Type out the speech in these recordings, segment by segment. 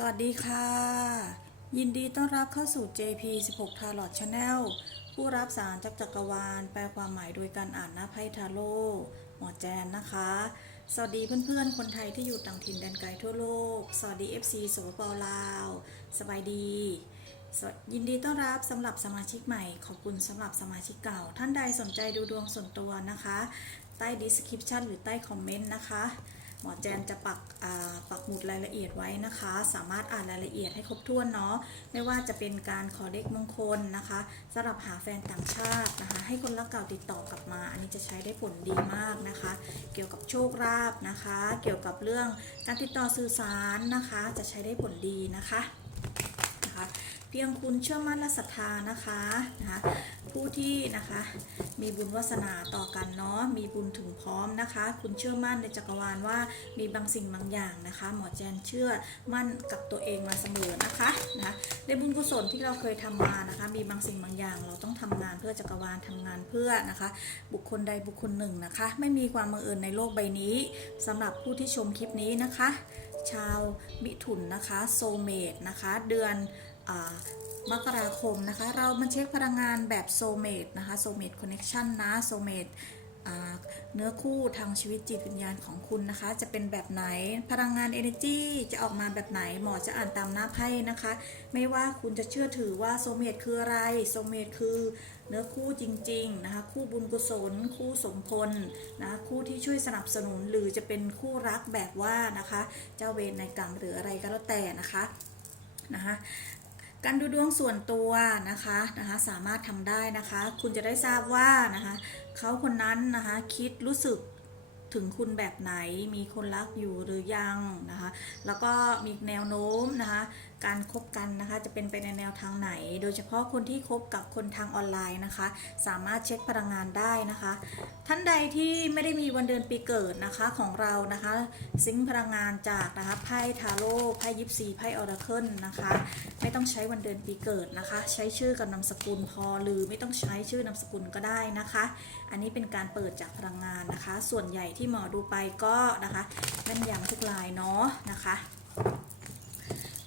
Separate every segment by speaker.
Speaker 1: สวัสดีค่ะ ยินดีต้อนรับเข้าสู่ JP 16 Tarot Channel ผู้รับสารจากจักรวาล แปลความหมายโดยการอ่านหน้าไพ่ทาโร่หมอแจนนะคะ สวัสดีเพื่อนๆ คนไทยที่อยู่ต่างถิ่นแดนไกลทั่วโลก สวัสดี FC สปปลาว สบายดี ยินดีต้อนรับสำหรับสมาชิกใหม่ ขอบคุณสำหรับสมาชิกเก่า ท่านใดสนใจดูดวงส่วนตัวนะคะ ใต้ description หรือใต้คอมเมนต์นะคะ หมอแจนจะปักปักหมุดรายละเอียดไว้นะคะ สามารถอ่านรายละเอียดให้ครบถ้วนเนาะไม่ว่าจะเป็นการขอเลขมงคลนะคะสำหรับหาแฟนต่างชาตินะคะ ให้คนรักเก่าติดต่อกลับมา อันนี้จะใช้ได้ผลดีมากนะคะ เกี่ยวกับโชคลาภนะคะ เกี่ยวกับเรื่องการติดต่อสื่อสารนะคะ จะใช้ได้ผลดีนะคะนะคะ เพียงคุณเชื่อมั่นและศรัทธานะคะนะคะผู้ที่นะคะมีบุญวาสนาต่อกันเนาะมีบุญถึงพร้อมนะคะ คุณเชื่อมั่นในจักรวาลว่ามีบางสิ่งบางอย่างนะคะ หมอแจนเชื่อมั่นกับตัวเองมาเสมอนะคะนะในบุญกุศลที่เราเคยทำมานะคะ มีบางสิ่งบางอย่าง เราต้องทำงานเพื่อจักรวาลทำงานเพื่อนะคะ บุคคลใดบุคคลหนึ่งนะคะ ไม่มีความบังเอิญในโลกใบนี้สำหรับผู้ที่ชมคลิปนี้นะคะ ชาวมิถุนนะคะโซเมดนะคะ เดือน มกราคมนะคะ เรามาเช็คพลังงานแบบโซเมดนะคะโซเมดคอนเน t ชันนะโซเมดเนื้อคู่ทางชีวิตจิตวิญญาณของคุณนะคะ จะเป็นแบบไหนพลังงาน Energy จะออกมาแบบไหนหมอจะอ่านตามหน้าไพ่นะคะ ไม่ว่าคุณจะเชื่อถือว่าโซเมดคืออะไรโซเมดคือเนื้อคู่จริงๆนะคะ คู่บุญกุศล คู่สมพลนะคู่ที่ช่วยสนับสนุนหรือจะเป็นคู่รักแบบว่านะคะ เจ้าเวรในกรรมหรืออะไรก็แล้วแต่นะคะนะคะ การดูดวงส่วนตัวนะคะนะคะสามารถทำได้นะคะ คุณจะได้ทราบว่านะคะเขาคนนั้นนะคะคิดรู้สึกถึงคุณแบบไหนมีคนรักอยู่หรือยังนะคะ แล้วก็มีแนวโน้มนะคะ การคบกันนะคะ จะเป็นไปในแนวทางไหน โดยเฉพาะคนที่คบกับคนทางออนไลน์นะคะ สามารถเช็คพลังงานได้นะคะ ท่านใดที่ไม่ได้มีวันเดือนปีเกิดนะคะของเรานะคะ ซิงค์พลังงานจากนะคะไพ่ทาโร่ไพ่ยิปซีไพ่ออราเคิลนะคะ ไม่ต้องใช้วันเดือนปีเกิดนะคะ ใช้ชื่อกับนามสกุลพอหรือไม่ต้องใช้ชื่อนามสกุลก็ได้นะคะ อันนี้เป็นการเปิดจากพลังงานนะคะ ส่วนใหญ่ที่หมอดูไปก็นะคะแม่นยำทุกลายเนาะนะคะ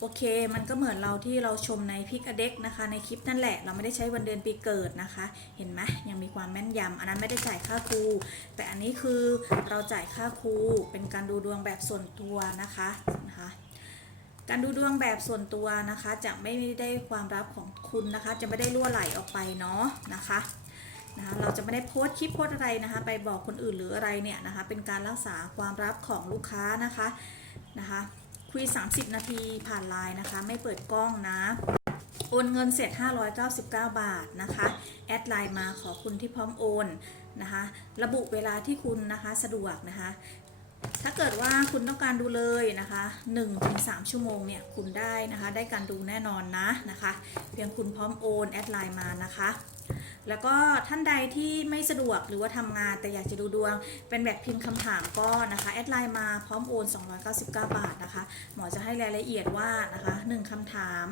Speaker 1: โอเค มันก็เหมือนเราที่เราชมในพิกอเด็กนะคะ ในคลิปนั่นแหละ เราไม่ได้ใช้วันเดือนปีเกิดนะคะ เห็นไหมยังมีความแม่นยำอันนั้นไม่ได้จ่ายค่าครู แต่อันนี้คือเราจ่ายค่าครู เป็นการดูดวงแบบส่วนตัวนะคะนะคะการดูดวงแบบส่วนตัวนะคะ จะไม่ได้ความลับของคุณนะคะ จะไม่ได้ล่วไหลออกไปเนาะนะคะนะคะเราจะไม่ได้โพสต์คลิปโพสต์อะไรนะคะ ไปบอกคนอื่นหรืออะไรเนี่ยนะคะ เป็นการรักษาความลับของลูกค้านะคะนะคะ คุย 30 นาทีผ่านไลน์นะคะ ไม่เปิดกล้องนะ โอนเงินเสร็จ 599 บาทนะคะ แอดไลน์มาขอคุณที่พร้อมโอนนะคะ ระบุเวลาที่คุณนะคะสะดวกนะคะ ถ้าเกิดว่าคุณต้องการดูเลยนะคะ1-3ชั่วโมงเนี่ยคุณได้นะคะ ได้การดูแน่นอนนะนะคะ เพียงคุณพร้อมโอนแอดไลน์มานะคะ แล้วก็ท่านใดที่ไม่สะดวกหรือว่าทำงานแต่อยากจะดูดวง เป็นแบบพิมพ์คำถามก็นะคะแอดไลน์มาพร้อมโอน 299 บาทนะคะ หมอจะให้รายละเอียดว่านะคะหนึ่งคำถาม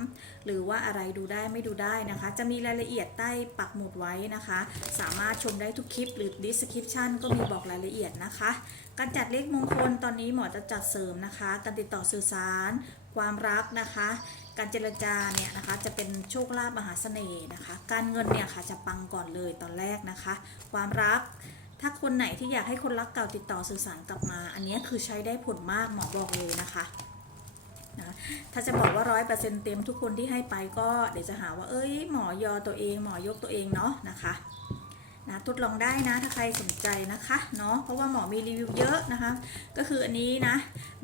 Speaker 1: หรือว่าอะไรดูได้ไม่ดูได้นะคะ จะมีรายละเอียดใต้ปักหมุดไว้นะคะ สามารถชมได้ทุกคลิปหรือ description ก็มีบอกรายละเอียดนะคะ การจัดเลขมงคลตอนนี้หมอจะจัดเสริมนะคะ การติดต่อสื่อสาร ความรักนะคะ การเจรจาเนี่ยนะคะจะเป็นโชคลาภมหาเสน่ห์นะคะ การเงินเนี่ยค่ะจะปังก่อนเลยตอนแรกนะคะ ความรักถ้าคนไหนที่อยากให้คนรักเก่าติดต่อสื่อสารกลับมา อันนี้คือใช้ได้ผลมากหมอบอกเลยนะคะนะถ้าจะบอกว่าร้อยเปอร์เซ็นต์เต็มทุกคนที่ให้ไปก็เดี๋ยวจะหาว่าเอ้ยหมอยอตัวเองหมอยกตัวเองเนาะนะคะนะทดลองได้นะถ้าใครสนใจนะคะเนาะเพราะว่าหมอมีรีวิวเยอะนะคะ ก็คืออันนี้นะ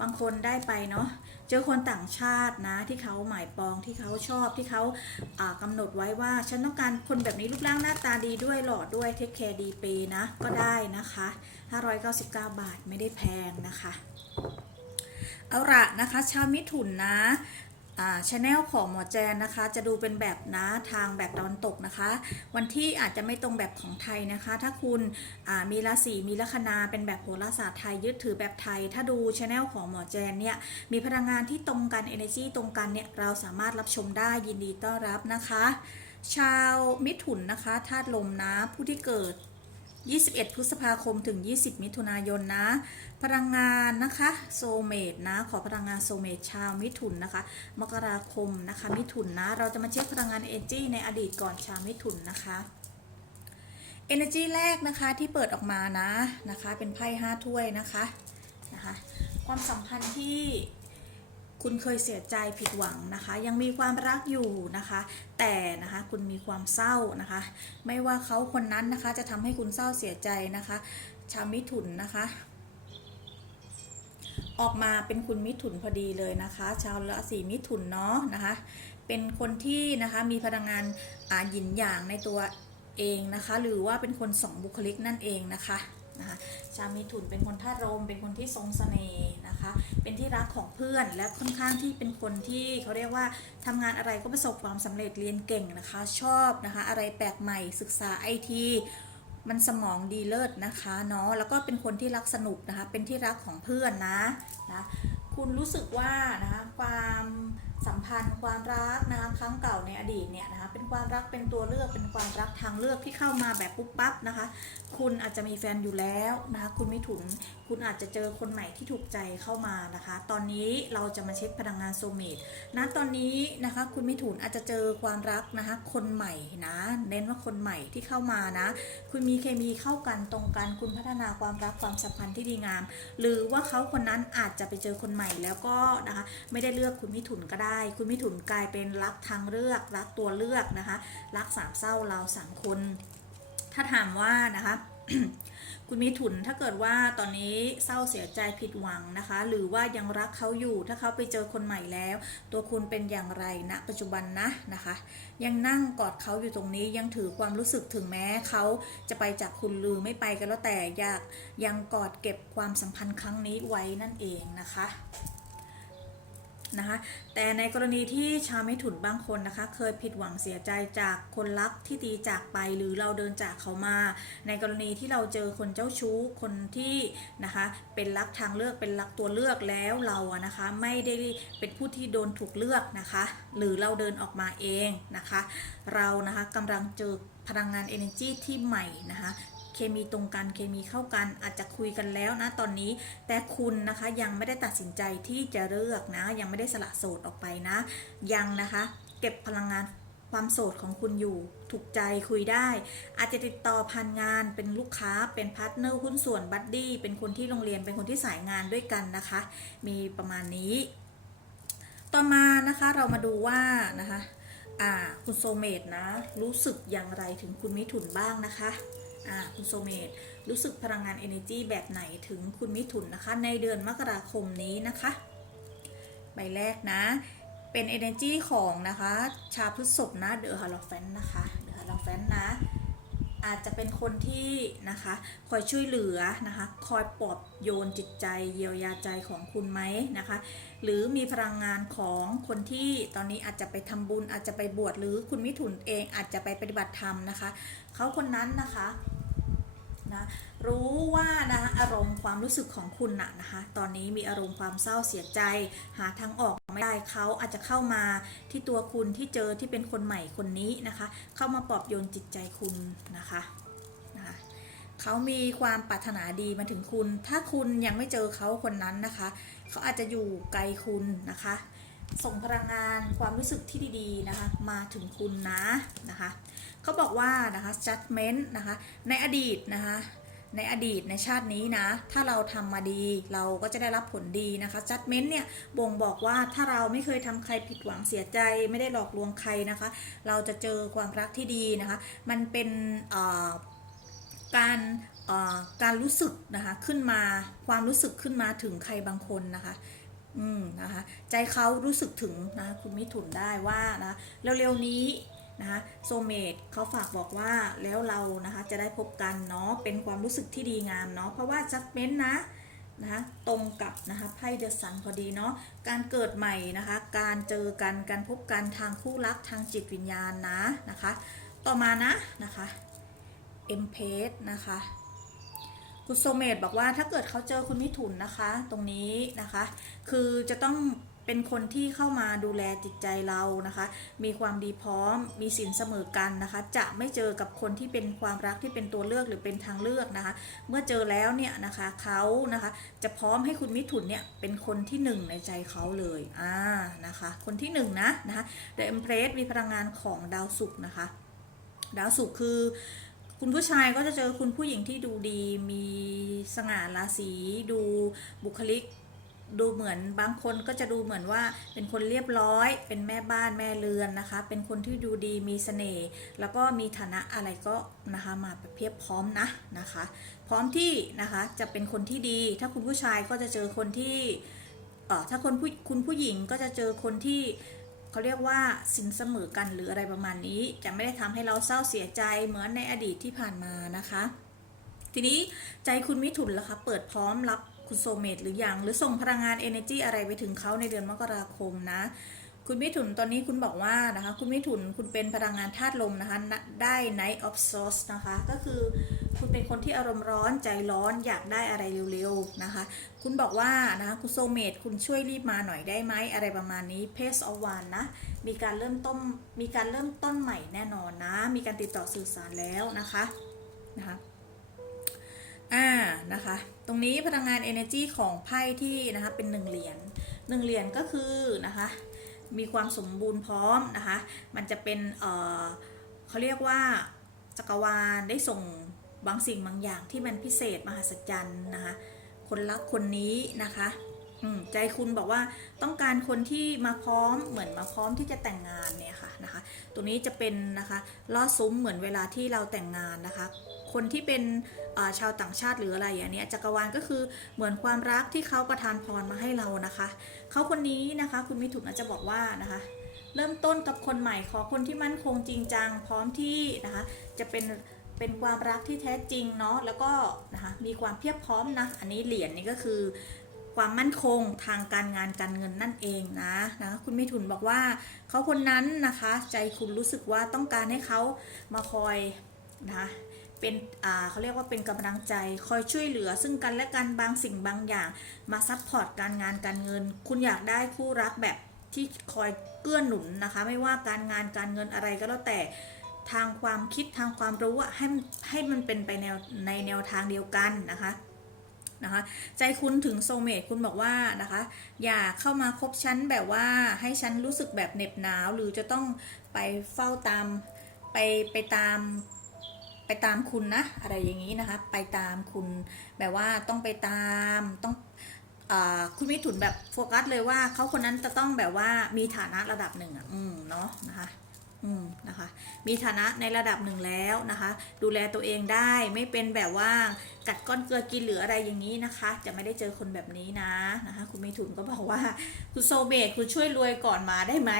Speaker 1: บางคนได้ไปเนาะ เจอคนต่างชาตินะที่เขาหมายปองที่เขาชอบที่เขาอ่ากำหนดไว้ว่า ฉันต้องการคนแบบนี้รูปร่างหน้าตาดีด้วยหล่อด้วยเทคแคร์ดีเปนะ ก็ได้นะคะ 599 บาทไม่ได้แพงนะคะ เอาละนะคะ ชาวมิถุนนะ ชแนลของหมอแจนนะคะ จะดูเป็นแบบนะทางแบบตะวันตกนะคะ วันที่อาจจะไม่ตรงแบบของไทยนะคะ ถ้าคุณมีราศีมีลัคนาเป็นแบบโหราศาสตร์ไทยยึดถือแบบไทย ถ้าดูชแนลของหมอแจนเนี่ยมีพลังงานที่ตรงกัน energy ตรงกันเนี่ยเราสามารถรับชมได้ยินดีต้อนรับนะคะ ชาวมิถุนนะคะธาตุลมนะผู้ที่เกิด 21 พฤษภาคมถึง 20 มิถุนายนนะ พลังงานนะคะโซเมตนะ ขอพลังงานโซเมตชาวมิถุนนะคะ มกราคมนะคะ มิถุนนะ เราจะมาเช็คพลังงานเอเจีในอดีตก่อนชาวมิถุนนะคะ Energy แรกนะคะที่เปิดออกมานะนะคะ เป็นไพ่ห้าถ้วยนะคะนะคะ ความสัมพันธ์ที่ คุณเคยเสียใจผิดหวังนะคะ ยังมีความรักอยู่นะคะ แต่นะคะคุณมีความเศร้านะคะ ไม่ว่าเขาคนนั้นนะคะ จะทำให้คุณเศร้าเสียใจนะคะ ชาวมิถุนนะคะ ออกมาเป็นคุณมิถุนพอดีเลยนะคะ ชาวราศีมิถุนเนาะนะคะ เป็นคนที่นะคะมีพลังงานอาหยินหยางในตัวเองนะคะ หรือว่าเป็นคนสองบุคลิกนั่นเองนะคะ นะคะชาวมิถุนเป็นคนท่ารมเป็นคนที่ทรงเสน่ห์นะคะ เป็นที่รักของเพื่อนและค่อนข้างที่เป็นคนที่เขาเรียกว่าทำงานอะไรก็ประสบความสำเร็จเรียนเก่งนะคะ ชอบนะคะ อะไรแปลกใหม่ศึกษาไอทีมันสมองดีเลิศนะคะเนาะแล้วก็เป็นคนที่รักสนุกนะคะ เป็นที่รักของเพื่อนนะนะคุณรู้สึกว่านะคะความ สัมพันธ์ความรักนะคะครั้งเก่าในอดีตเนี่ยนะคะเป็นความรักเป็นตัวเลือกเป็นความรักทางเลือกที่เข้ามาแบบปุ๊บปั๊บนะคะ คุณอาจจะมีแฟนอยู่แล้วนะคะคุณไม่ถุนคุณอาจจะเจอคนใหม่ที่ถูกใจเข้ามานะคะ ตอนนี้เราจะมาเช็คพลังงานโซเมตนะตอนนี้นะคะคุณมิถุนอาจจะเจอความรักนะคะคนใหม่นะเน้นว่าคนใหม่ที่เข้ามานะ คุณมีเคมีเข้ากันตรงกันคุณพัฒนาความรักความสัมพันธ์ที่ดีงาม หรือว่าเขาคนนั้นอาจจะไปเจอคนใหม่แล้วก็นะคะไม่ได้เลือกคุณมิถุนก็ได้คุณมิถุนกลายเป็นรักทางเลือก รักตัวเลือกนะคะ รักสามเศร้าเราสามคน ถ้าถามว่านะคะคุณมิถุนถ้าเกิดว่าตอนนี้เศร้าเสียใจผิดหวังนะคะ หรือว่ายังรักเขาอยู่ถ้าเขาไปเจอคนใหม่แล้ว ตัวคุณเป็นอย่างไรณปัจจุบันนะนะคะ ยังนั่งกอดเขาอยู่ตรงนี้ยังถือความรู้สึกถึงแม้เขาจะไปจากคุณหรือไม่ไปก็แล้วแต่อยากยังกอดเก็บความสัมพันธ์ครั้งนี้ไว้นั่นเองนะคะ นะคะแต่ในกรณีที่ชาวม่ถุนบางคนนะคะ เคยผิดหวังเสียใจจากคนรักที่ดีจากไปหรือเราเดินจากเขามา ในกรณีที่เราเจอคนเจ้าชู้คนที่นะคะเป็นรักทางเลือกเป็นรักตัวเลือกแล้วเราอะนะคะไม่ได้เป็นผู้ที่โดนถูกเลือกนะคะ หรือเราเดินออกมาเองนะคะ เรานะคะกำลังเจอพลังงาน energy ที่ใหม่นะคะ เคมีตรงกันเคมีเข้ากันอาจจะคุยกันแล้วนะตอนนี้ แต่คุณนะคะยังไม่ได้ตัดสินใจที่จะเลือกนะ ยังไม่ได้สละโสดออกไปนะ ยังนะคะ เก็บพลังงานความโสดของคุณอยู่ถูกใจคุยได้ อาจจะติดต่อผ่านงานเป็นลูกค้าเป็นพาร์ทเนอร์หุ้นส่วนบัดดี้เป็นคนที่โรงเรียนเป็นคนที่สายงานด้วยกันนะคะ มีประมาณนี้ ต่อมานะคะเรามาดูว่านะคะ อ่า คุณโซเมตนะ รู้สึกอย่างไรถึงคุณมิถุนบ้างนะคะ อ่าคุณโซเมตรู้สึกพลังงาน energy แบบไหนถึงคุณมิถุนนะคะ ในเดือนมกราคมนี้นะคะ ใบแรกนะ เป็น energy ของนะคะ ชาพฤษภนะเดอะฮาร์ลแฟนนะคะเดอะฮาร์ลแฟนนะ อาจจะเป็นคนที่นะคะ คอยช่วยเหลือนะคะ คอยปลอบโยนจิตใจเยียวยาใจของคุณไหมนะคะ หรือมีพลังงานของคนที่ตอนนี้อาจจะไปทำบุญอาจจะไปบวชหรือคุณมิถุนเองอาจจะไปปฏิบัติธรรมนะคะ เขาคนนั้นนะคะนะรู้ว่านะอารมณ์ความรู้สึกของคุณนะนะคะ ตอนนี้มีอารมณ์ความเศร้าเสียใจ หาทางออกไม่ได้เขาอาจจะเข้ามาที่ตัวคุณที่เจอที่เป็นคนใหม่คนนี้นะคะ เข้ามาปลอบโยนจิตใจคุณนะคะนะคะเขามีความปรารถนาดีมาถึงคุณ ถ้าคุณยังไม่เจอเขาคนนั้นนะคะ เขาอาจจะอยู่ไกลคุณนะคะ ส่งพลังงานความรู้สึกที่ดีๆนะคะมาถึงคุณนะนะคะเขาบอกว่านะคะ judgment นะคะในอดีตนะคะในอดีตในชาตินี้นะ ถ้าเราทำมาดีเราก็จะได้รับผลดีนะคะ judgment เนี่ยบ่งบอกว่าถ้าเราไม่เคยทำใครผิดหวังเสียใจ ไม่ได้หลอกลวงใครนะคะ เราจะเจอความรักที่ดีนะคะ มันเป็นการการรู้สึกนะคะขึ้นมาความรู้สึกขึ้นมาถึงใครบางคนนะคะ อืมนะคะใจเขารู้สึกถึงนะคุณมิถุนได้ว่านะเร็วๆนี้นะคะโซเมตเขาฝากบอกว่าแล้วเรานะคะจะได้พบกันเนาะเป็นความรู้สึกที่ดีงามเนาะเพราะว่าจัดเมนนะนะคะตรงกับนะคะไพ่เดอะซันพอดีเนาะการเกิดใหม่นะคะการเจอกันการพบกันทางคู่รักทางจิตวิญญาณนะนะคะ ต่อมานะนะคะเอ็มเพสนะคะ คุณโซเมตบอกว่าถ้าเกิดเขาเจอคุณมิถุนนะคะ ตรงนี้นะคะ คือจะต้องเป็นคนที่เข้ามาดูแลจิตใจเรานะคะ มีความดีพร้อม มีสินเสมอกันนะคะ จะไม่เจอกับคนที่เป็นความรักที่เป็นตัวเลือกหรือเป็นทางเลือกนะคะ เมื่อเจอแล้วเนี่ยนะคะเขานะคะ จะพร้อมให้คุณมิถุนเนี่ยเป็นคนที่หนึ่งในใจเขาเลย อ่า นะคะ คนที่หนึ่งนะนะคะ The Empress มีพลังงานของดาวศุกร์นะคะ ดาวศุกร์คือ คุณผู้ชายก็จะเจอคุณผู้หญิงที่ดูดี มีสง่าราศี ดูบุคลิก ดูเหมือนบางคนก็จะดูเหมือนว่าเป็นคนเรียบร้อย เป็นแม่บ้านแม่เรือนนะคะ เป็นคนที่ดูดีมีเสน่ห์ แล้วก็มีฐานะอะไรก็นะคะมาเพียบพร้อมนะนะคะ พร้อมที่นะคะจะเป็นคนที่ดี ถ้าคุณผู้ชายก็จะเจอคนที่เออถ้าคนผู้คุณผู้หญิงก็จะเจอคนที่ เขาเรียกว่าสินเสมอกันหรืออะไรประมาณนี้ จะไม่ได้ทำให้เราเศร้าเสียใจเหมือนในอดีตที่ผ่านมานะคะ ทีนี้ใจคุณมิถุนล่ะคะเปิดพร้อมรับคุณโซเมตหรือยังหรือส่งพลังงาน energy อะไรไปถึงเขาในเดือนมกราคมนะ คุณมิถุนตอนนี้คุณบอกว่านะคะ คุณมิถุนคุณเป็นพลังงานธาตุลมนะคะได้ Night of Swords นะคะ ก็คือคุณเป็นคนที่อารมณ์ร้อนใจร้อนอยากได้อะไรเร็วๆนะคะ คุณบอกว่านะคะคุณโซเมตคุณช่วยรีบมาหน่อยได้ไหมอะไรประมาณนี้ Pace of One นะ มีการเริ่มต้นมีการเริ่มต้นใหม่แน่นอนนะ มีการติดต่อสื่อสารแล้วนะคะนะคะอ่านะคะ ตรงนี้พลังงาน energy ของไพ่ที่นะคะเป็นหนึ่งเหรียญหนึ่งเหรียญก็คือนะคะ มีความสมบูรณ์พร้อมนะคะ มันจะเป็นเเขาเรียกว่าจักรวาลได้ส่งบางสิ่งบางอย่างที่มันพิเศษมหัศจรรย์นะคะ คนรักคนนี้นะคะ ใจคุณบอกว่าต้องการคนที่มาพร้อมเหมือนมาพร้อมที่จะแต่งงานเนี่ยค่ะนะคะตรงนี้จะเป็นนะคะล่อซุ้มเหมือนเวลาที่เราแต่งงานนะคะ คนที่เป็นชาวต่างชาติหรืออะไรอย่างเนี้ยจักรวาลก็คือเหมือนความรักที่เขาประทานพรมาให้เรานะคะเขาคนนี้นะคะคุณมิถุนอาจจะบอกว่านะคะเริ่มต้นกับคนใหม่ขอคนที่มั่นคงจริงจังพร้อมที่นะคะจะเป็นเป็นความรักที่แท้จริงเนาะแล้วก็นะคะมีความเพียบพร้อมนะอันนี้เหรียญนี่ก็คือ ความมั่นคงทางการงานการเงินนั่นเองนะนะคุณมิถุนบอกว่าเขาคนนั้นนะคะ ใจคุณรู้สึกว่าต้องการให้เขามาคอยนะคะเป็นอ่าเขาเรียกว่าเป็นกำลังใจคอยช่วยเหลือ ซึ่งกันและกันบางสิ่งบางอย่าง มาซัพพอร์ตการงานการเงิน คุณอยากได้คู่รักแบบที่คอยเกื้อหนุนนะคะ ไม่ว่าการงานการเงินอะไรก็แล้วแต่ทางความคิดทางความรู้ให้ให้มันเป็นไปแนวในแนวทางเดียวกันนะคะ นะคะ ใจคุณถึงโซเมตคุณบอกว่านะคะ อย่าเข้ามาคบฉันแบบว่าให้ฉันรู้สึกแบบเหน็บหนาว หรือจะต้องไปเฝ้าตามไปไปตามไปตามคุณนะ อะไรอย่างนี้นะคะ ไปตามคุณแบบว่าต้องไปตามต้องอคุณมิถุนแบบโฟกัสเลยว่าเขาคนนั้นจะต้องแบบว่ามีฐานะระดับหนึ่งอะ อืม เนาะนะคะ นะคะมีฐานะในระดับหนึ่งแล้วนะคะ ดูแลตัวเองได้ไม่เป็นแบบว่ากัดก้อนเกลือกินหรืออะไรอย่างนี้นะคะ จะไม่ได้เจอคนแบบนี้นะนะคะ คุณมิถุนก็บอกว่าคุณโซเบตคุณช่วยรวยก่อนมาได้ไหม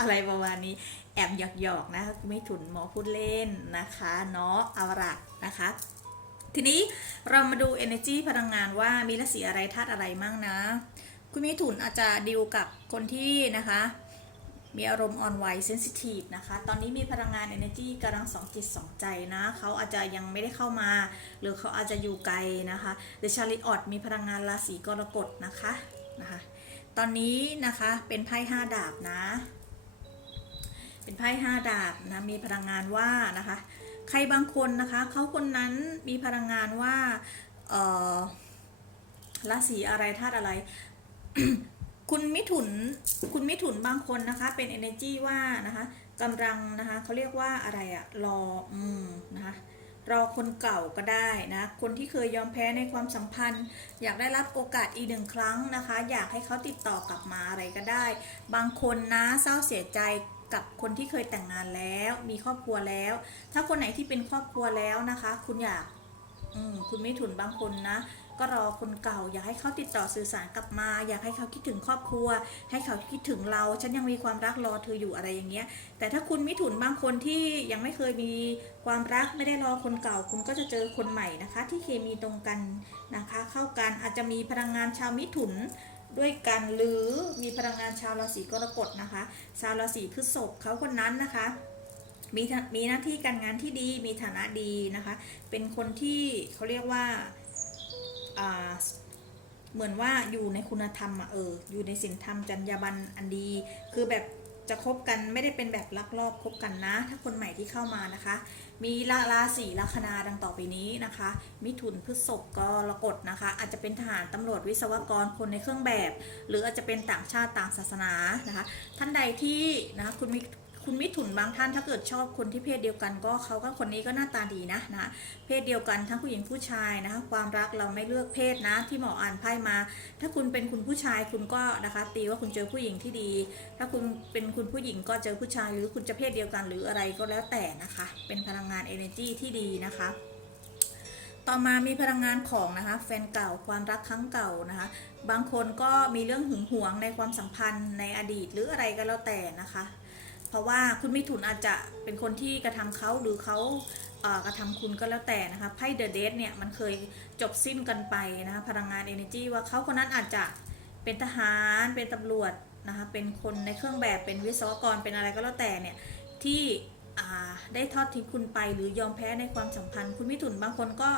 Speaker 1: อะไรประมาณนี้แอบหยอกๆนะคะคุณมิถุนหมอพูดเล่นนะคะเนาะเอาละนะคะทีนี้เรามาดู energy พลังงานว่ามีราศีอะไรธาตุอะไรมั่งนะ คุณมิถุนอาจจะดิวกับคนที่นะคะ มีอารมณ์อ่อนไหวเซนซิทีฟนะคะ ตอนนี้มีพลังงาน energy กำลังสองจิตสองใจนะ เขาอาจจะยังไม่ได้เข้ามา หรือเขาอาจจะอยู่ไกลนะคะเดชาริออดมีพลังงานราศีกรกฎนะคะนะคะ ตอนนี้นะคะเป็นไพ่ห้าดาบนะ เป็นไพ่ห้าดาบนะ มีพลังงานว่านะคะ ใครบางคนนะคะ เขาคนนั้นมีพลังงานว่าเอ่อราศีอะไรธาตุอะไร คุณมิถุนคุณมิถุนบางคนนะคะ เป็น energy ว่านะคะกำลังนะคะเขาเรียกว่าอะไรอะรออืมนะคะรอคนเก่าก็ได้นะ คนที่เคยยอมแพ้ในความสัมพันธ์ อยากได้รับโอกาสอีกหนึ่งครั้งนะคะ อยากให้เขาติดต่อกลับมาอะไรก็ได้ บางคนนะเศร้าเสียใจกับคนที่เคยแต่งงานแล้ว มีครอบครัวแล้ว ถ้าคนไหนที่เป็นครอบครัวแล้วนะคะ คุณอยาก อืมคุณไม่ถุนบางคนนะ ก็รอคนเก่า อยากให้เขาติดต่อสื่อสารกลับมา อยากให้เขาคิดถึงครอบครัว ให้เขาคิดถึงเรา ฉันยังมีความรักรอเธออยู่อะไรอย่างเงี้ย แต่ถ้าคุณมิถุนบางคนที่ยังไม่เคยมีความรักไม่ได้รอคนเก่า คุณก็จะเจอคนใหม่นะคะ ที่เคมีตรงกันนะคะ เข้ากันอาจจะมีพลังงานชาวมิถุนด้วยกันหรือมีพลังงานชาวราศีกรกฎนะคะ ชาวราศีพฤษภเขาคนนั้นนะคะมีมีหน้าที่การงานที่ดีมีฐานะดีนะคะ เป็นคนที่เขาเรียกว่า เหมือนว่าอยู่ในคุณธรรมอะเออ อยู่ในศีลธรรมจรรยาบรรณอันดี คือแบบจะคบกันไม่ได้เป็นแบบลักลอบคบกันนะ ถ้าคนใหม่ที่เข้ามานะคะ มีราราศีลัคนาดังต่อไปนี้นะคะ มิถุนพฤษภกรกฎนะคะ อาจจะเป็นทหารตำรวจวิศวกรคนในเครื่องแบบ หรืออาจจะเป็นต่างชาติต่างศาสนานะคะ ท่านใดที่นะคะคุณมี คุณมิถุนบางท่านถ้าเกิดชอบคนที่เพศเดียวกันก็เขาก็คนนี้ก็หน้าตาดีนะนะเพศเดียวกันทั้งผู้หญิงผู้ชายนะคะความรักเราไม่เลือกเพศนะที่หมออ่านไพ่มา ถ้าคุณเป็นคุณผู้ชายคุณก็นะคะตีว่าคุณเจอผู้หญิงที่ดี ถ้าคุณเป็นคุณผู้หญิงก็เจอผู้ชาย หรือคุณจะเพศเดียวกันหรืออะไรก็แล้วแต่นะคะ เป็นพลังงาน energy ที่ดีนะคะต่อมามีพลังงานของนะคะแฟนเก่าความรักครั้งเก่านะคะบางคนก็มีเรื่องหึงหวงในความสัมพันธ์ในอดีตหรืออะไรก็แล้วแต่นะคะ เพราะว่าคุณมิถุนอาจจะเป็นคนที่กระทำเขาหรือเขากระทำคุณก็แล้วแต่นะคะไพ่เดอะเดทเนี่ยมันเคยจบสิ้นกันไปนะคะพลังงาน energy ว่าเขาคนนั้นอาจจะเป็นทหารเป็นตำรวจนะคะเป็นคนในเครื่องแบบเป็นวิศวกรเป็นอะไรก็แล้วแต่เนี่ยที่ได้ทอดทิ้งคุณไปหรือยอมแพ้ในความสัมพันธ์ คุณมิถุนบางคนก็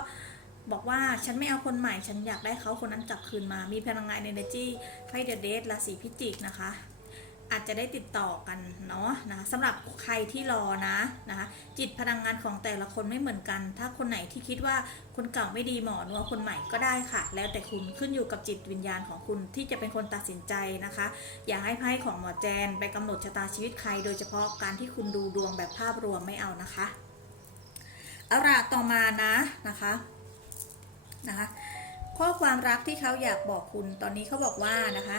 Speaker 1: บอกว่าฉันไม่เอาคนใหม่ ฉันอยากได้เขาคนนั้นกลับคืนมา มีพลังงาน energy ไพ่เดอะเดทราศีพิจิกนะคะ อาจจะได้ติดต่อกันเนาะนะสำหรับใครที่รอนะนะคะจิตพลังงานของแต่ละคนไม่เหมือนกัน ถ้าคนไหนที่คิดว่าคนเก่าไม่ดีหมอนัวคนใหม่ก็ได้ค่ะ แล้วแต่คุณขึ้นอยู่กับจิตวิญญาณของคุณที่จะเป็นคนตัดสินใจนะคะ อย่าให้ไพ่ของหมอแจนไปกำหนดชะตาชีวิตใคร โดยเฉพาะการที่คุณดูดวงแบบภาพรวมไม่เอานะคะเอาละต่อมานะนะคะนะคะข้อความรักที่เขาอยากบอกคุณตอนนี้เขาบอกว่านะคะ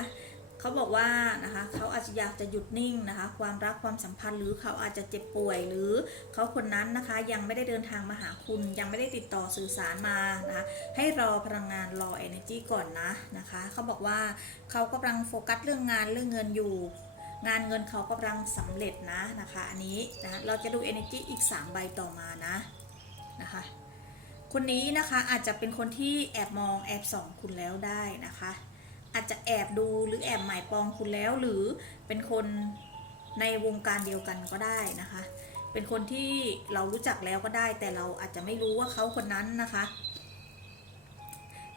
Speaker 1: เขาบอกว่านะคะเขาอาจจะอยากจะหยุดนิ่งนะคะ ความรักความสัมพันธ์หรือเขาอาจจะเจ็บป่วย หรือเขาคนนั้นนะคะยังไม่ได้เดินทางมาหาคุณ ยังไม่ได้ติดต่อสื่อสารมานะคะให้รอพลังงานรอ energy ก่อนนะนะคะเขาบอกว่าเขากำลังโฟกัสเรื่องงานเรื่องเงินอยู่งานเงินเขากำลังสำเร็จนะนะคะ อันนี้นะเราจะดู energy อีก 3 ใบต่อมานะนะคะคนนี้นะคะอาจจะเป็นคนที่แอบมองแอบส่องคุณแล้วได้นะคะ อาจจะแอบดูหรือแอบหมายปองคุณแล้วหรือเป็นคนในวงการเดียวกันก็ได้นะคะ เป็นคนที่เรารู้จักแล้วก็ได้ แต่เราอาจจะไม่รู้ว่าเขาคนนั้นนะคะ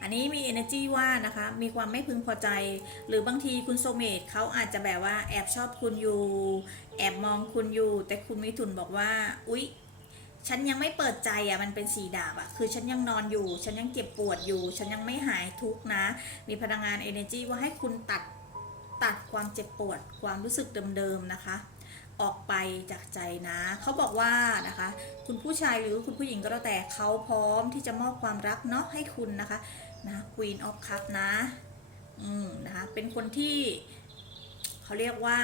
Speaker 1: อันนี้มี energy ว่านะคะ มีความไม่พึงพอใจ หรือบางทีคุณโซเมตเขาอาจจะแบบว่าแอบชอบคุณอยู่ แอบมองคุณอยู่ แต่คุณมิถุนบอกว่า อุ๊ย ฉันยังไม่เปิดใจอะมันเป็นสีดาบอะคือฉันยังนอนอยู่ ฉันยังเจ็บปวดอยู่ ฉันยังไม่หายทุกนะ มีพลังงาน energy ว่าให้คุณตัดตัดความเจ็บปวด ความรู้สึกเดิมๆนะคะ ออกไปจากใจนะ เขาบอกว่านะคะ คุณผู้ชายหรือคุณผู้หญิงก็แล้วแต่เขาพร้อมที่จะมอบความรักเนาะให้คุณนะคะนะ Queen of Cup นะ อืมนะคะเป็นคนที่เขาเรียกว่า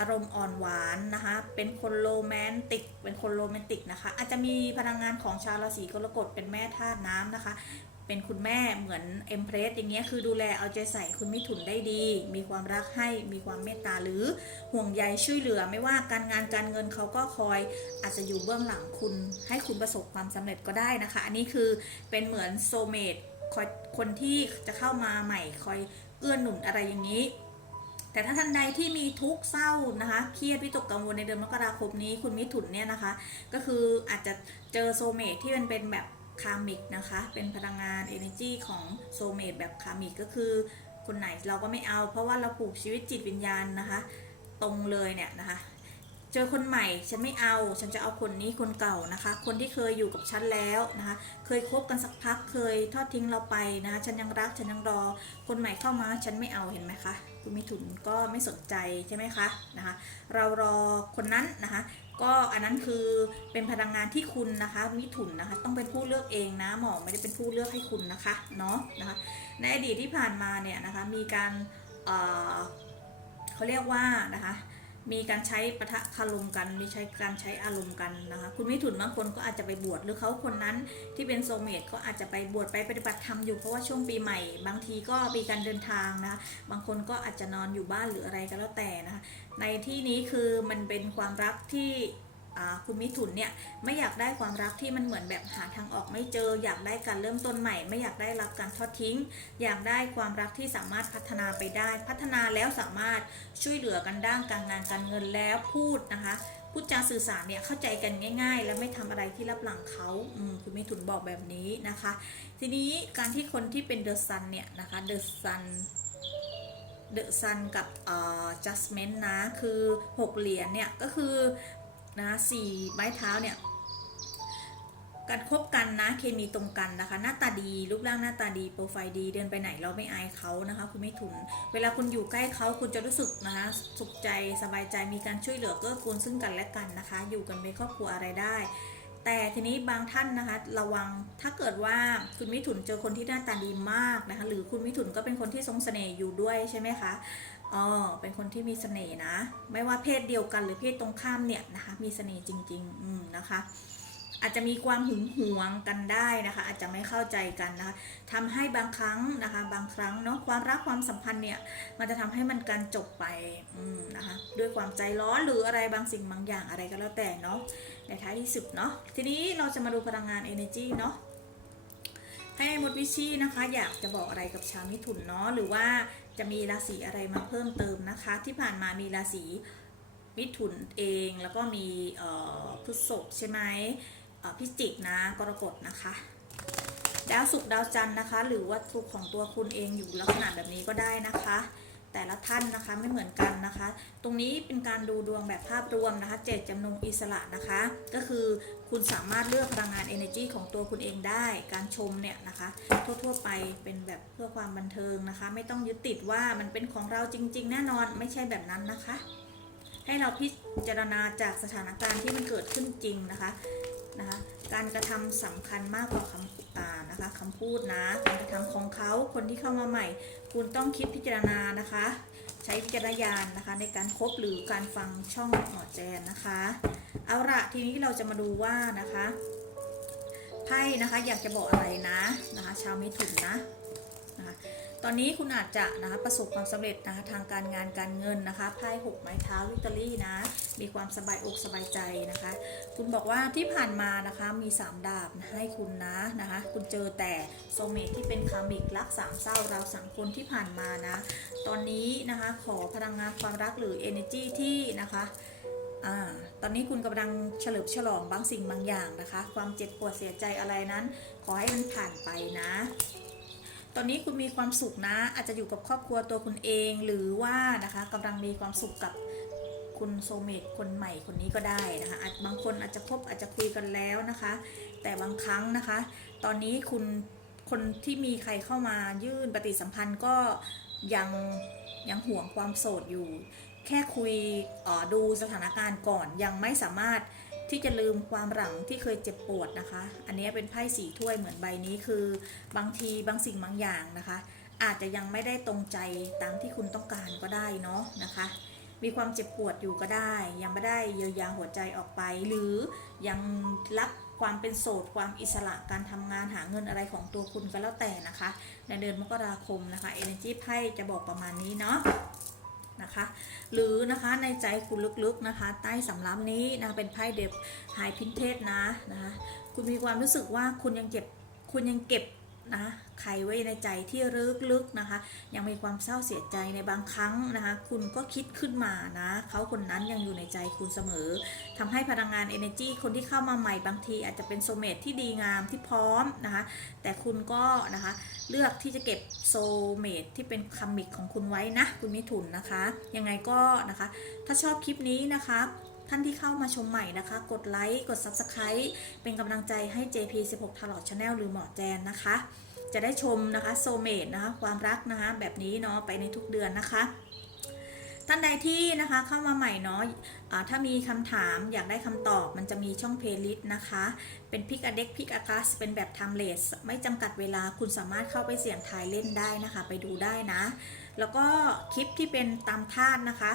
Speaker 1: อารมณ์อ่อนหวานนะคะ เป็นคนโรแมนติก เป็นคนโรแมนติกนะคะ อาจจะมีพลังงานของชาวราศีกรกฎเป็นแม่ธาตุน้ำนะคะ เป็นคุณแม่เหมือนเอ็มเพรสอย่างเงี้ยคือดูแลเอาใจใส่คุณมิถุนได้ดี มีความรักให้ มีความเมตตาหรือห่วงใยช่วยเหลือ ไม่ว่าการงานการเงินเขาก็คอยอาจจะอยู่เบื้องหลังคุณ ให้คุณประสบความสำเร็จก็ได้นะคะ อันนี้คือเป็นเหมือนโซเมตคอยคนที่จะเข้ามาใหม่คอยเอื้อนหนุนอะไรอย่างนี้ แต่ถ้าท่านใดที่มีทุกข์เศร้านะคะเครียดวิตกกังวลในเดือนมกราคมนี้คุณมิถุนเนี่ยนะคะ ก็คืออาจจะเจอโซเมทที่มันเป็นแบบคามิกนะคะ เป็นพลังงาน energy ของโซเมทแบบคามิกก็คือคนไหนเราก็ไม่เอา เพราะว่าเราผูกชีวิตจิตวิญญาณนะคะ ตรงเลยเนี่ยนะคะ เจอคนใหม่ฉันไม่เอา ฉันจะเอาคนนี้คนเก่านะคะ คนที่เคยอยู่กับฉันแล้วนะคะ เคยคบกันสักพักเคยทอดทิ้งเราไปนะคะฉันยังรักฉันยังรอ คนใหม่เข้ามาฉันไม่เอาเห็นไหมคะ คุณมิถุนก็ไม่สนใจใช่ไหมคะนะคะเรารอคนนั้นนะคะก็อันนั้นคือเป็นพลังงานที่คุณนะคะมิถุนนะคะต้องเป็นผู้เลือกเองนะหมอไม่ได้เป็นผู้เลือกให้คุณนะคะเนาะนะคะในอดีตที่ผ่านมาเนี่ยนะคะมีการเอ่อเขาเรียกว่านะคะ มีการใช้ปะทะคารมกัน มีใช้การใช้อารมณ์กันนะคะ คุณมิถุนบางคนก็อาจจะไปบวชหรือเขาคนนั้นที่เป็นโซเมตก็อาจจะไปบวชไปปฏิบัติธรรมอยู่เพราะว่าช่วงปีใหม่ บางทีก็มีการเดินทางนะคะบางคนก็อาจจะนอนอยู่บ้านหรืออะไรก็แล้วแต่นะคะในที่นี้คือมันเป็นความรักที่ คุณมิถุนเนี่ยไม่อยากได้ความรักที่มันเหมือนแบบหาทางออกไม่เจอ อยากได้การเริ่มต้นใหม่ ไม่อยากได้รับการทอดทิ้ง อยากได้ความรักที่สามารถพัฒนาไปได้ พัฒนาแล้วสามารถช่วยเหลือกันด้านการงานการเงินแล้วพูดนะคะพูดจาสื่อสารเนี่ยเข้าใจกันง่าย ๆ และไม่ทำอะไรที่รับหลังเขาคุณเมถุนบอกแบบนี้นะคะ ทีนี้การที่คนที่เป็นเดอะซันเนี่ยนะคะเดอะซันเดอะซันกับเอ่อ judgment นะ คือ 6 เหรียญเนี่ย ก็คือ นะสี่ไม้เท้าเนี่ยการคบกันนะเคมีตรงกันนะคะ หน้าตาดีรูปร่างหน้าตาดีโปรไฟล์ดีเดินไปไหนเราไม่อายเขานะคะ คุณไม่ถุน เวลาคุณอยู่ใกล้เขาคุณจะรู้สึกนะคะสุขใจสบายใจมีการช่วยเหลือเกื้อกูลซึ่งกันและกันนะคะ อยู่กันเป็นครอบครัวอะไรได้ แต่ทีนี้บางท่านนะคะ ระวังถ้าเกิดว่าคุณมิถุนเจอคนที่หน้าตาดีมากนะคะ หรือคุณมิถุนก็เป็นคนที่ทรงเสน่ห์อยู่ด้วยใช่ไหมคะ อ๋อเป็นคนที่มีเสน่ห์นะ ไม่ว่าเพศเดียวกันหรือเพศตรงข้ามเนี่ยนะคะ มีเสน่ห์จริง ๆ อืมนะคะ อาจจะมีความหึงหวงกันได้นะคะ อาจจะไม่เข้าใจกันนะคะทำให้บางครั้งนะคะ บางครั้งเนาะความรักความสัมพันธ์เนี่ย มันจะทำให้มันการจบไป อืมนะคะ ด้วยความใจร้อนหรืออะไรบางสิ่งบางอย่างอะไรก็แล้วแต่เนาะในท้ายที่สุดเนาะทีนี้เราจะมาดูพลังงาน energy เนาะให้มดวิชีนะคะ อยากจะบอกอะไรกับชาวมิถุนเนาะหรือว่า จะมีราศีอะไรมาเพิ่มเติมนะคะ ที่ผ่านมามีราศีมิถุนเองแล้วก็มีพฤษภใช่ไหมพิจิกนะกรกฎนะคะดาวศุกร์ดาวจันทร์นะคะ หรือวัตถุของตัวคุณเองอยู่ลักษณะแบบนี้ก็ได้นะคะ แต่ละท่านนะคะไม่เหมือนกันนะคะ ตรงนี้เป็นการดูดวงแบบภาพรวมนะคะ เจตจำนงอิสระนะคะ ก็คือคุณสามารถเลือกพลังงาน energy ของตัวคุณเองได้ การชมเนี่ยนะคะ ทั่วๆไปเป็นแบบเพื่อความบันเทิงนะคะ ไม่ต้องยึดติดว่ามันเป็นของเราจริง ๆ แน่นอนไม่ใช่แบบนั้นนะคะ ให้เราพิจารณาจากสถานการณ์ที่มันเกิดขึ้นจริงนะคะนะคะ การกระทำสำคัญมากกว่าคำ ตานะคะคำพูดนะการกระทำของเขาคนที่เข้ามาใหม่ คุณต้องคิดพิจารณานะคะ ใช้พิจารณญาณนะคะ ในการคบหรือการฟังช่องหมอแจนนะคะ เอาละทีนี้เราจะมาดูว่านะคะไพ่นะคะอยากจะบอกอะไรนะนะคะ ชาวเมถุนนะนะคะ ตอนนี้คุณอาจจะนะคะประสบความสำเร็จนะคะทางการงานการเงินนะคะไพ่หกไม้เท้าวิตอรี่นะมีความสบายอกสบายใจนะคะ คุณบอกว่าที่ผ่านมานะคะมี 3 ดาบให้คุณนะนะคะคุณเจอแต่โซเมตที่เป็นคามิกรักสามเศร้าเราสามคนที่ผ่านมานะตอนนี้นะคะขอพลังงานความรักหรือ energy ที่นะคะอ่าตอนนี้คุณกำลังเฉลิมฉลองบางสิ่งบางอย่างนะคะ ความเจ็บปวดเสียใจอะไรนั้น ขอให้มันผ่านไปนะ ตอนนี้คุณมีความสุขนะ อาจจะอยู่กับครอบครัวตัวคุณเองหรือว่านะคะกำลังมีความสุขกับคุณโซเมตคนใหม่คนนี้ก็ได้นะคะอาจบางคนอาจจะคบอาจจะคุยกันแล้วนะคะ แต่บางครั้งนะคะ ตอนนี้คุณคนที่มีใครเข้ามายื่นปฏิสัมพันธ์ก็ยังยังห่วงความโสดอยู่ แค่คุยออดูสถานการณ์ก่อนยังไม่สามารถ ที่จะลืมความหลังที่เคยเจ็บปวดนะคะ อันนี้เป็นไพ่สีถ้วยเหมือนใบนี้คือบางทีบางสิ่งบางอย่างนะคะ อาจจะยังไม่ได้ตรงใจตามที่คุณต้องการก็ได้เนาะนะคะ มีความเจ็บปวดอยู่ก็ได้ ยังไม่ได้เยียวยาหัวใจออกไป หรือยังรักความเป็นโสดความอิสระการทำงานหาเงินอะไรของตัวคุณก็แล้วแต่นะคะ ในเดือนมกราคมนะคะ Energy ไพ่จะบอกประมาณนี้เนาะ นะคะ หรือนะคะในใจคุณลึกๆนะคะ ใต้สำรับนี้นะเป็นไพ่เด็บไฮพินเทสนะนะคะคุณมีความรู้สึกว่าคุณยังเก็บคุณยังเก็บ นะใครไว้ในใจที่ลึกๆนะคะ ยังมีความเศร้าเสียใจในบางครั้งนะคะ คุณก็คิดขึ้นมานะ เขาคนนั้นยังอยู่ในใจคุณเสมอทำให้พลังงาน energy คนที่เข้ามาใหม่บางที อาจจะเป็นโซเมตที่ดีงามที่พร้อมนะคะ แต่คุณก็นะคะเลือกที่จะเก็บโซเมตที่เป็นคัมมิกของคุณไว้นะ คุณมิถุนนะคะ ยังไงก็นะคะ ถ้าชอบคลิปนี้นะคะ ท่านที่เข้ามาชมใหม่นะคะ กดไลค์กด Subscribe เป็นกำลังใจให้ JP16 t a l o t Channel หรือหมอแจนนะคะ จะได้ชมนะคะโซเมตนะคะ ความรักนะคะ แบบนี้เนาะไปในทุกเดือนนะคะท่านใดที่นะคะเข้ามาใหม่เนาะะถ้ามีคำถามอยากได้คำตอบมันจะมีช่องเพลย์ลิสต์นะคะ เป็นพิกอเด็กพิกอากัสเป็นแบบ timeless ไม่จำกัดเวลาคุณสามารถเข้าไปเสี่ยงทายเล่นได้นะคะ ไปดูได้นะ แล้วก็คลิปที่เป็นตามธาตุนะคะ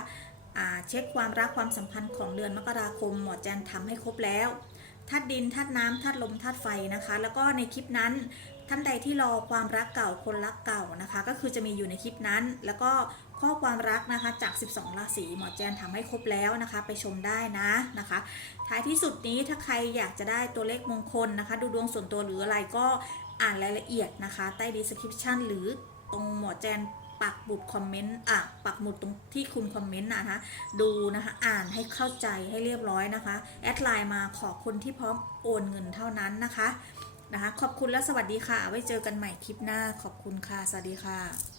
Speaker 1: เช็คความรักความสัมพันธ์ของเดือนมกราคม หมอแจนทำให้ครบแล้วธาตุดินธาตุน้ำธาตุลมธาตุไฟนะคะ แล้วก็ในคลิปนั้นท่านใดที่รอความรักเก่าคนรักเก่านะคะ ก็คือจะมีอยู่ในคลิปนั้น แล้วก็ข้อความรักนะคะจาก 12 ราศีหมอแจนทำให้ครบแล้วนะคะ ไปชมได้นะนะคะ ท้ายที่สุดนี้ถ้าใครอยากจะได้ตัวเลขมงคลนะคะ ดูดวงส่วนตัวหรืออะไรก็อ่านรายละเอียดนะคะ ใต้ description หรือตรงหมอแจน ปักหมุดคอมเมนต์อะปักหมุดตรงที่คุณคอมเมนต์นะนะคะดูนะคะอ่านให้เข้าใจให้เรียบร้อยนะคะแอดไลน์มาขอคนที่พร้อมโอนเงินเท่านั้นนะคะนะคะ ขอบคุณและสวัสดีค่ะ ไว้เจอกันใหม่คลิปหน้าขอบคุณค่ะ สวัสดีค่ะ